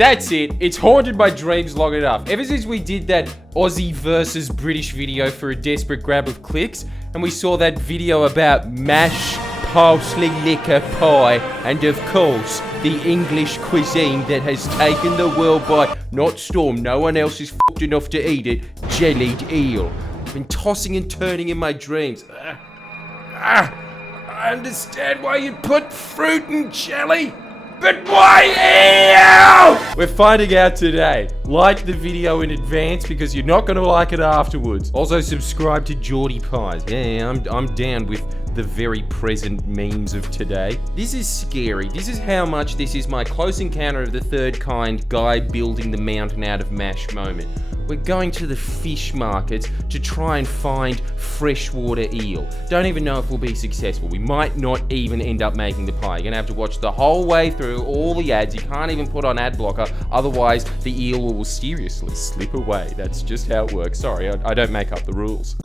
That's it. It's haunted my dreams long enough. Ever since we did that Aussie versus British video for a desperate grab of clicks, and we saw that video about mash, parsley, liquor, pie, and of course, the English cuisine that has taken the world by not storm, no one else is f***ed enough to eat it, jellied eel. I've been tossing and turning in my dreams. I understand why you put fruit in jelly, but why eel? We're finding out today. Like the video in advance because you're not going to like it afterwards. Also subscribe to Geordie Pies. Yeah, I'm down with the very present memes of today. This is scary. This is how much this is my close encounter of the third kind guy building the mountain out of mash moment. We're going to the fish markets to try and find freshwater eel. Don't even know if we'll be successful. We might not even end up making the pie. You're gonna have to watch the whole way through all the ads. You can't even put on ad blocker, otherwise the eel will mysteriously slip away. That's just how it works. Sorry, I don't make up the rules.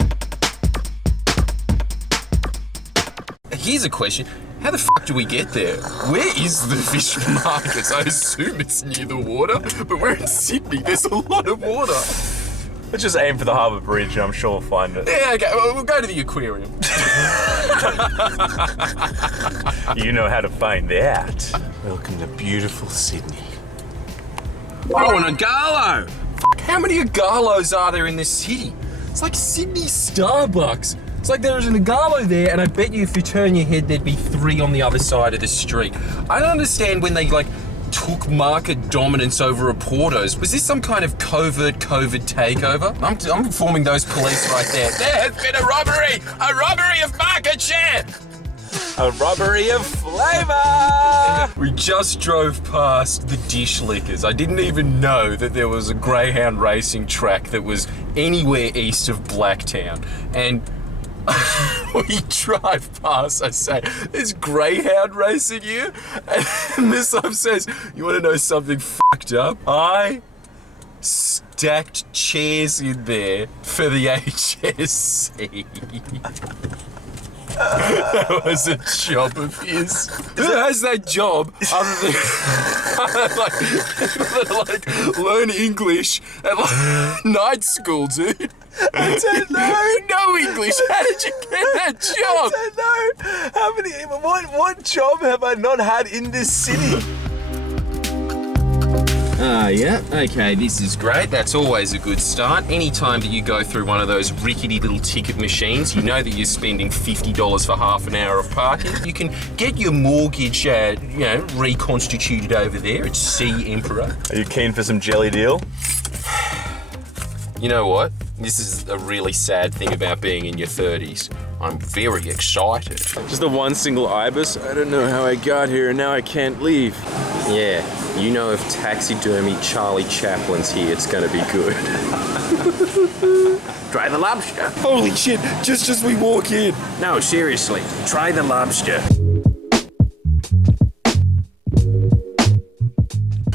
Here's a question. How the f*** do we get there? Where is the fish market? I assume it's near the water, but we're in Sydney. There's a lot of water. Let's just aim for the harbour bridge and I'm sure we'll find it. Yeah, okay. We'll go to the aquarium. You know how to find that. Welcome to beautiful Sydney. Oh, an Agalo! How many Agalos are there in this city? It's like Sydney Starbucks. It's like there's an Agalo there, and I bet you if you turn your head, there'd be 3 on the other side of the street. I don't understand when they, took market dominance over Portos. Was this some kind of covert COVID takeover? I'm informing those police right there. There has been a robbery of market share! A robbery of flavour! We just drove past the Dish Lickers. I didn't even know that there was a greyhound racing track that was anywhere east of Blacktown. And we drive past, I say, there's greyhound racing here? And this up says, you want to know something fucked up? I stacked chairs in there for the HSC. That was a job of his. Who has that job other than people that learn English at night school, dude? I don't know. No English. How did you get that job? I don't know. What job have I not had in this city? Yeah, okay, this is great. That's always a good start. Anytime that you go through one of those rickety little ticket machines, you know that you're spending $50 for half an hour of parking. You can get your mortgage, reconstituted over there at Sea Emperor. Are you keen for some jellied eel? You know what? This is a really sad thing about being in your 30s. I'm very excited. Just the one single ibis. I don't know how I got here and now I can't leave. Yeah, you know if taxidermy Charlie Chaplin's here, it's gonna be good. Try the lobster. Holy shit, just as we walk in. No, seriously, try the lobster.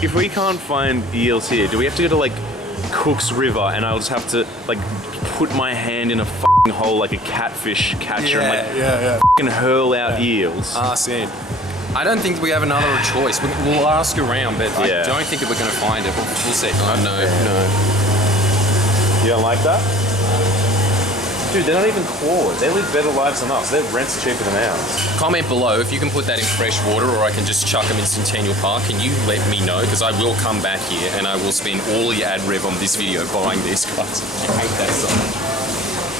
If we can't find eels here, do we have to go to Cook's River and I'll just have to put my hand in a f***ing hole like a catfish catcher and f***ing hurl out eels? Arsene. I don't think we have another choice. We'll ask around, but I don't think that we're going to find it. We'll see. Oh, no. You don't like that? Dude, they're not even clawed. They live better lives than us. Their rent's cheaper than ours. Comment below if you can put that in fresh water or I can just chuck them in Centennial Park. Can you let me know? Because I will come back here and I will spend all the ad rev on this video buying this, guys. I hate that so much.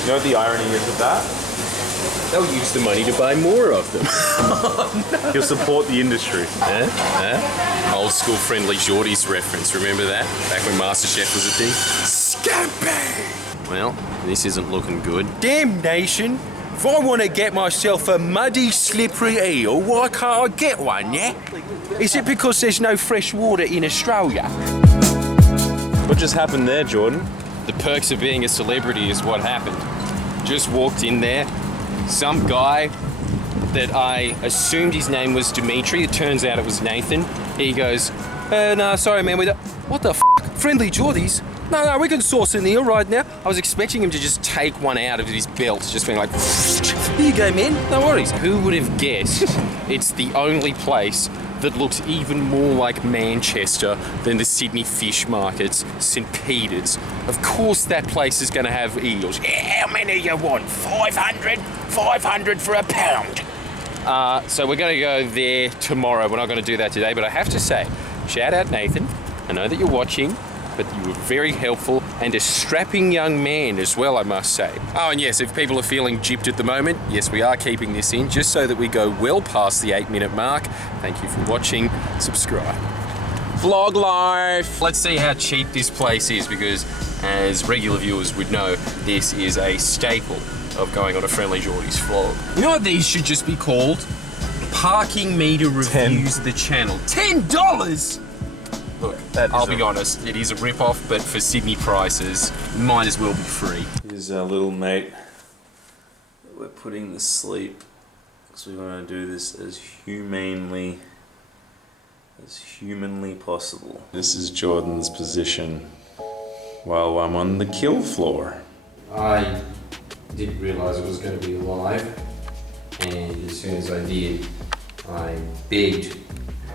You know what the irony is with that? They'll use the money to buy more of them. Oh, no. You'll support the industry. Old school friendly Geordie's reference. Remember that? Back when MasterChef was a thing? Scampi! Well, this isn't looking good. Damnation! If I want to get myself a muddy, slippery eel, why can't I get one, yeah? Is it because there's no fresh water in Australia? What just happened there, Jordan? The perks of being a celebrity is what happened. Just walked in there. Some guy that I assumed his name was Dimitri. It turns out it was Nathan. He goes, no, sorry, man. What the f***? Friendly Geordies? No, we can source an eel right now. I was expecting him to just take one out of his belt, just being like, here you go, man. No worries. Who would have guessed it's the only place that looks even more like Manchester than the Sydney fish markets, St. Peter's. Of course that place is going to have eels. Yeah, how many you want? 500? 500 for a pound. So we're going to go there tomorrow. We're not going to do that today, but I have to say, shout out Nathan. I know that you're watching, but you were very helpful and a strapping young man as well, I must say. Oh, and yes, if people are feeling gypped at the moment, yes, we are keeping this in just so that we go well past the 8-minute mark. Thank you for watching. Subscribe. Vlog life. Let's see how cheap this place is, because as regular viewers would know, this is a staple of going on a Friendly Geordies vlog. You know what these should just be called? Parking meter reviews the channel. $10? Look, I'll be honest, it is a rip-off, but for Sydney prices, might as well be free. Here's our little mate that we're putting to sleep, because we want to do this as humanly possible. This is Jordan's position while I'm on the kill floor. I didn't realise it was going to be alive, and as soon as I did, I begged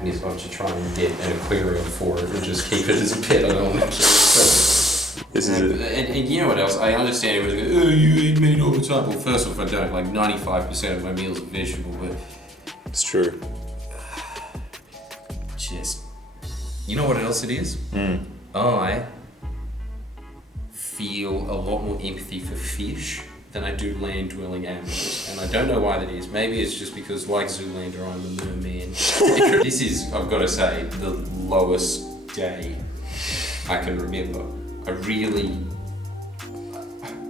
Miss Bob to try and get an aquarium for it and just keep it as a pet. I don't want to kill it. This is it. And you know what else? I understand it was going, oh, you eat meat all the time. Well, first off, I don't. Like 95% of my meals are vegetable, but It's true. just, you know what else it is? I feel a lot more empathy for fish than I do land-dwelling animals, and I don't know why that is. Maybe it's just because, like Zoolander, I'm a merman. This is, I've got to say, the lowest day I can remember.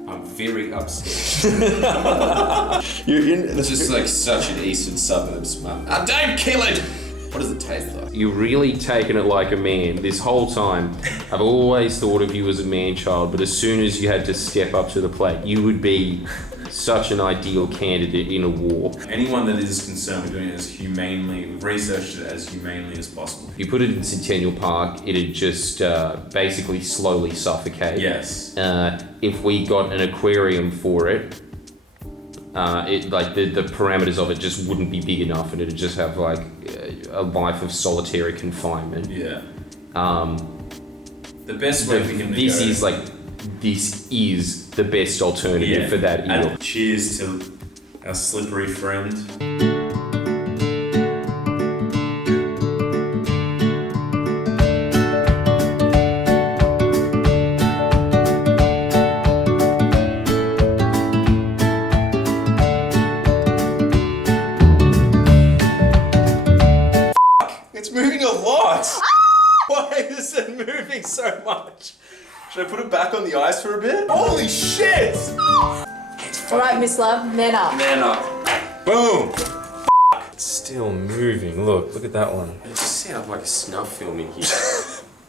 I'm very upset. It's just like such an eastern suburbs, man. Don't kill it! What does it taste like? You're really taking it like a man. This whole time, I've always thought of you as a man-child, but as soon as you had to step up to the plate, you would be such an ideal candidate in a war. Anyone that is concerned with doing it as humanely, we've researched it as humanely as possible. If you put it in Centennial Park, it'd just basically slowly suffocate. Yes. If we got an aquarium for it, the parameters of it just wouldn't be big enough, and it'd just have like a life of solitary confinement. Yeah. The best way we can This is the best alternative for that eel. And cheers to our slippery friend. It's moving a lot! Why is it moving so much? Should I put it back on the ice for a bit? Holy shit! Alright, Miss Love, man up. Man up. Boom! It's still moving. Look at that one. It just sounds like a snuff film in here.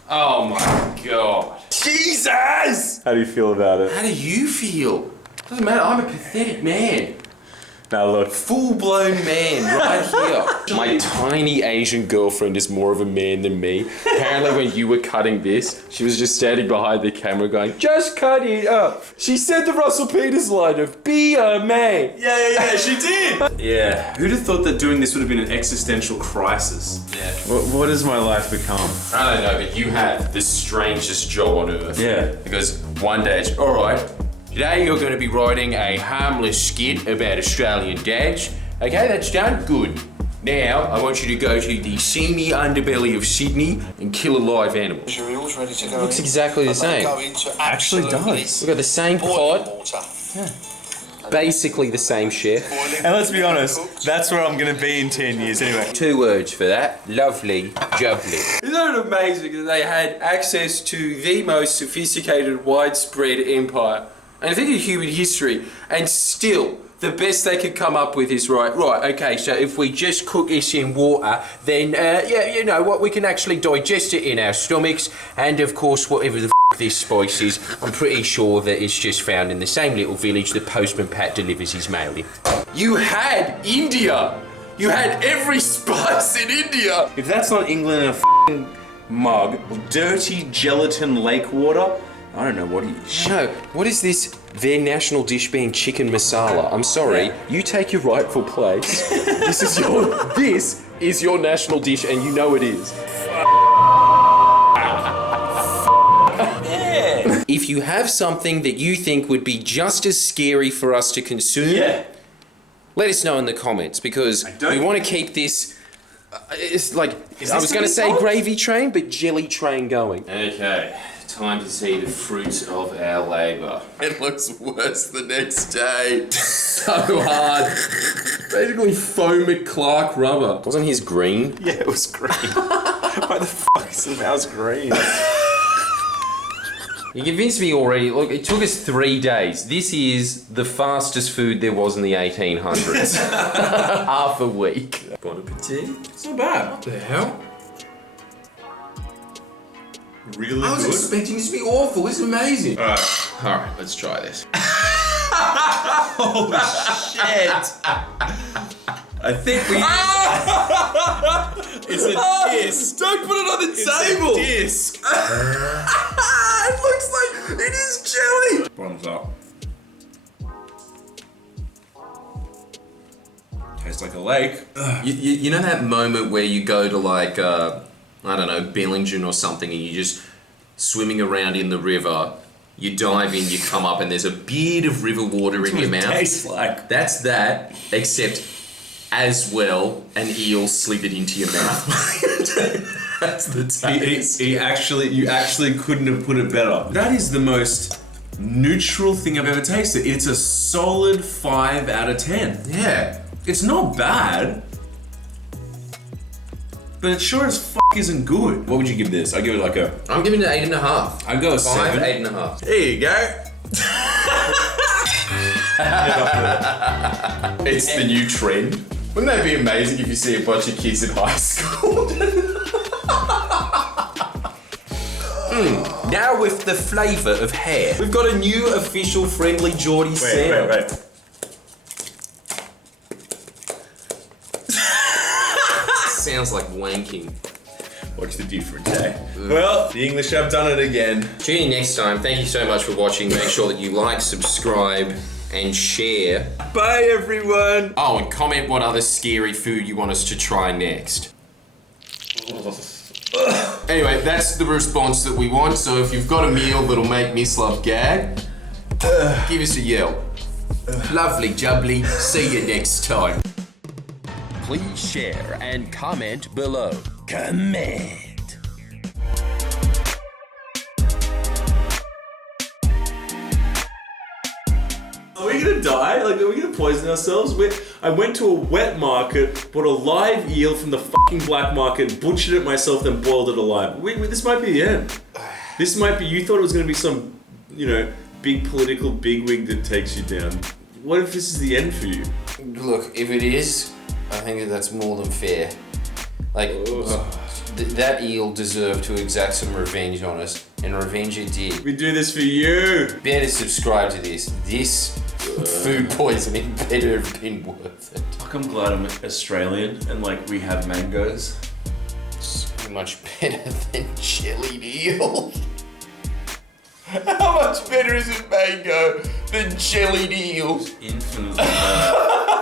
Oh my god. Jesus! How do you feel about it? How do you feel? Doesn't matter, I'm a pathetic man. Now look. Full-blown man right here. My tiny Asian girlfriend is more of a man than me. Apparently when you were cutting this, she was just standing behind the camera going, just cut it up. She said the Russell Peters line of, be a man. Yeah, she did! Yeah, who'd have thought that doing this would have been an existential crisis? Yeah. What has my life become? I don't know, but you have the strangest job on earth. Yeah. Because one day it's, alright, today you're going to be writing a harmless skit about Australian dads. Okay, that's done? Good. Now, I want you to go to the seamy underbelly of Sydney and kill a live animal. Your eels ready to go. Looks exactly the same. Actually does. We've got the same pot. Basically the same chef. And let's be honest, that's where I'm gonna be in 10 years anyway. 2 words for that. Lovely, jubbly. Isn't it amazing that they had access to the most sophisticated, widespread empire? And think of human history, and still, the best they could come up with is, right, okay, so if we just cook this in water, then, you know what, we can actually digest it in our stomachs, and of course, whatever the this spice is, I'm pretty sure that it's just found in the same little village that Postman Pat delivers his mail in. You had India! You had every spice in India! If that's not England in a mug of dirty gelatin lake water, I don't know what it is. No, what is this? Their national dish being chicken masala. I'm sorry, you take your rightful place. This is your national dish, and you know it is. If you have something that you think would be just as scary for us to consume, let us know in the comments, because we want to keep this, it's like, I was going to say gravy train, but jelly train going. Okay, time to see the fruits of our labour. It looks worse the next day. So hard. Basically foam McClark rubber. Wasn't his green? Yeah, it was green. Why the fuck is the mouse green? You convinced me already. Look, it took us 3 days. This is the fastest food there was in the 1800s. Half a week. Bon appetit. It's not bad. What the hell? Really I was good? expecting this to be awful. This is amazing. Alright, Let's try this. Holy shit! I think we. It's a disc. Don't put it on the table. It's a disc. It looks like it is jelly. Bottoms up. Tastes like a lake. You know that moment where you go to like I don't know, Billingen or something, and you're just swimming around in the river. You dive in, you come up, and there's a bead of river water in your mouth. Tastes like. That's that, except as well, an eel slithered into your mouth. That's the taste. You actually couldn't have put it better. That is the most neutral thing I've ever tasted. It's a solid 5 out of 10. Yeah. It's not bad, but it sure as fuck isn't good. What would you give this? I give it like a. I'm giving it 8.5. I'd go a 5, 7. 8.5. There you go. It's the new trend. Wouldn't that be amazing if you see a bunch of kids in high school? Now with the flavour of hair, we've got a new official friendly Geordie sound. Wait. Sounds like wanking. Watch the difference, eh? Well, the English have done it again. Tune in next time. Thank you so much for watching. Make sure that you like, subscribe, and share. Bye, everyone. Oh, and comment what other scary food you want us to try next. Anyway, that's the response that we want. So if you've got a meal that'll make Miss Love gag, give us a yell. Lovely jubbly. See you next time. Please share and comment below. Comment. Are we gonna die? Like, are we gonna poison ourselves? I went to a wet market, bought a live eel from the fucking black market, butchered it myself, then boiled it alive. This might be the end. This might be, you thought it was gonna be some, big political bigwig that takes you down. What if this is the end for you? Look, if it is, I think that's more than fair. Like, that eel deserved to exact some revenge on us, and revenge it did. We do this for you. Better subscribe to this. This food poisoning better have been worth it. Fuck, I'm glad I'm Australian and we have mangoes. So much better than jellied eel. How much better is it mango than jellied eel? Infinitely better.